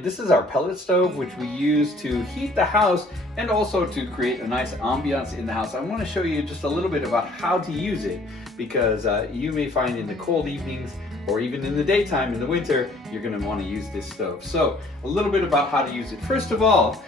This is our pellet stove, which we use to heat the house and also to create a nice ambiance in the house. I want to show you just a little bit about how to use it, because you may find in the cold evenings or even in the daytime in the winter, you're going to want to use this stove. So a little bit about how to use it. First of all,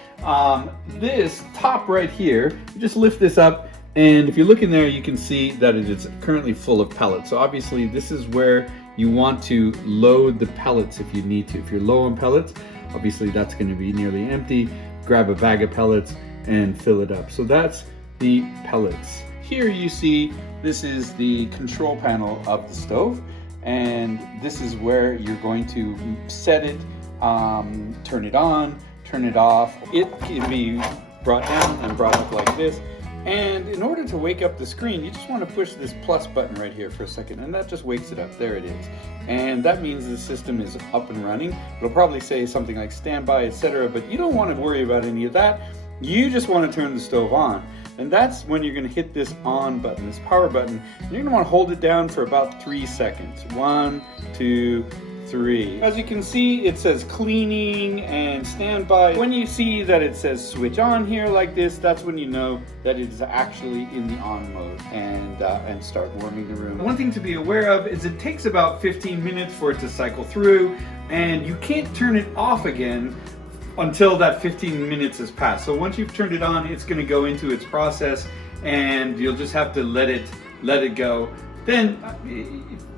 this top right here, you just lift this up, and if you look in there, you can see that it is currently full of pellets. So obviously this is where you want to load the pellets if you need to. If you're low on pellets, obviously that's going to be nearly empty. Grab a bag of pellets and fill it up. So that's the pellets. Here you see this is the control panel of the stove, and this is where you're going to set it, turn it on, turn it off. It can be brought down and brought up like this. And in order to wake up the screen, you just want to push this plus button right here for a second, and that just wakes it up. There it is. And that means the system is up and running. It'll probably say something like standby, etc., but you don't want to worry about any of that. You just want to turn the stove on. And that's when you're going to hit this on button, this power button. And you're going to want to hold it down for about 3 seconds. 1, 2, 3. As you can see, it says cleaning and standby. When you see that it says switch on here like this, that's when you know that it is actually in the on mode, and start warming the room. One thing to be aware of is it takes about 15 minutes for it to cycle through, and you can't turn it off again until that 15 minutes has passed. So once you've turned it on, it's going to go into its process, and you'll just have to let it go. Then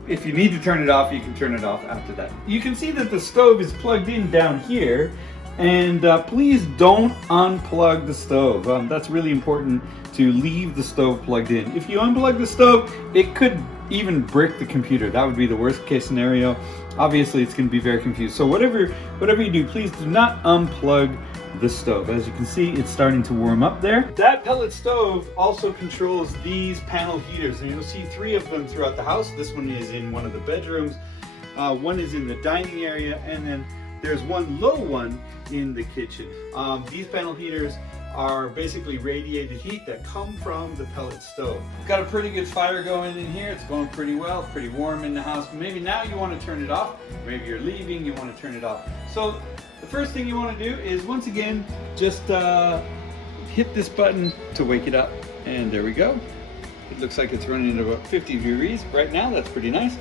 if you need to turn it off, you can turn it off after that. You can see that the stove is plugged in down here, and please don't unplug the stove. That's really important, to leave the stove plugged in. If you unplug the stove, it could even brick the computer. That would be the worst case scenario. Obviously, it's going to be very confused. So whatever you do, please do not unplug the stove. As you can see, it's starting to warm up there. That pellet stove also controls these panel heaters, and you'll see 3 of them throughout the house. This one is in one of the bedrooms, one is in the dining area, and then there's one low one in the kitchen. These panel heaters are basically radiated heat that come from the pellet stove. We've got a pretty good fire going in here. It's going pretty well, pretty warm in the house. Maybe now you want to turn it off. Maybe you're leaving, you want to turn it off. So the first thing you want to do is, once again, just hit this button to wake it up. And there we go. It looks like it's running at about 50 degrees right now. That's pretty nice.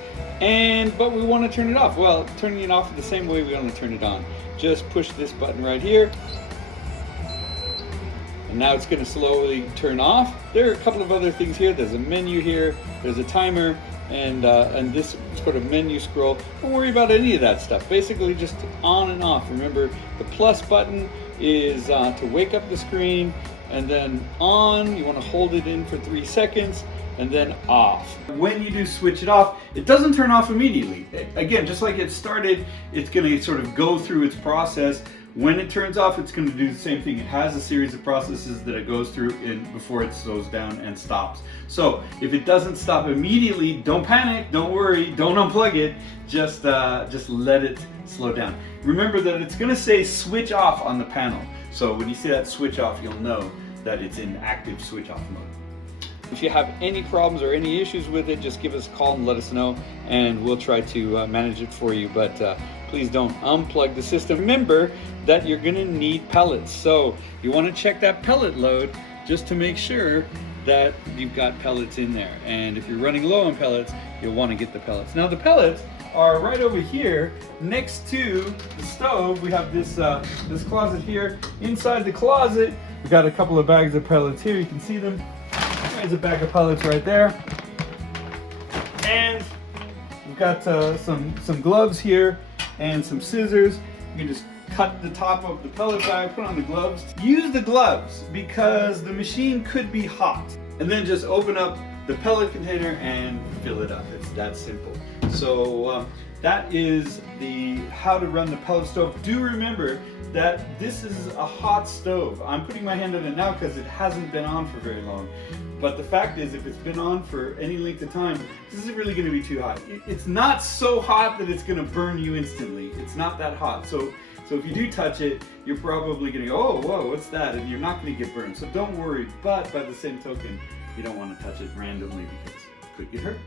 But we want to turn it off. Well, turning it off the same way we want to turn it on. Just push this button right here. And now it's going to slowly turn off. There are a couple of other things here. There's a menu here. There's a timer. And this sort of menu scroll. Don't worry about any of that stuff. Basically just on and off. Remember, the plus button is to wake up the screen, and then on, you want to hold it in for 3 seconds, and then off. When you do switch it off, it doesn't turn off immediately. Again, just like it started, it's going to sort of go through its process. When it turns off, it's going to do the same thing. It has a series of processes that it goes through before it slows down and stops. So if it doesn't stop immediately, don't panic, don't worry, don't unplug it. Just let it slow down. Remember that it's going to say switch off on the panel. So when you see that switch off, you'll know that it's in active switch off mode. If you have any problems or any issues with it, just give us a call and let us know, and we'll try to manage it for you. But please don't unplug the system. Remember that you're going to need pellets, so you want to check that pellet load just to make sure that you've got pellets in there. And if you're running low on pellets, you'll want to get the pellets. Now the pellets are right over here next to the stove. We have this this closet here. Inside the closet, we've got a couple of bags of pellets here. You can see them. There's a bag of pellets right there, and we've got some gloves here and some scissors. You can just cut the top of the pellet bag, put on the gloves. Use the gloves because the machine could be hot. And then just open up the pellet container and fill it up. It's that simple. So that is how to run the pellet stove. Do remember that this is a hot stove. I'm putting my hand on it now because it hasn't been on for very long. But the fact is, if it's been on for any length of time, this isn't really going to be too hot. It's not so hot that it's going to burn you instantly. It's not that hot. So if you do touch it, you're probably going to go, oh, whoa, what's that? And you're not going to get burned. So don't worry. But by the same token, you don't want to touch it randomly because it could get hurt.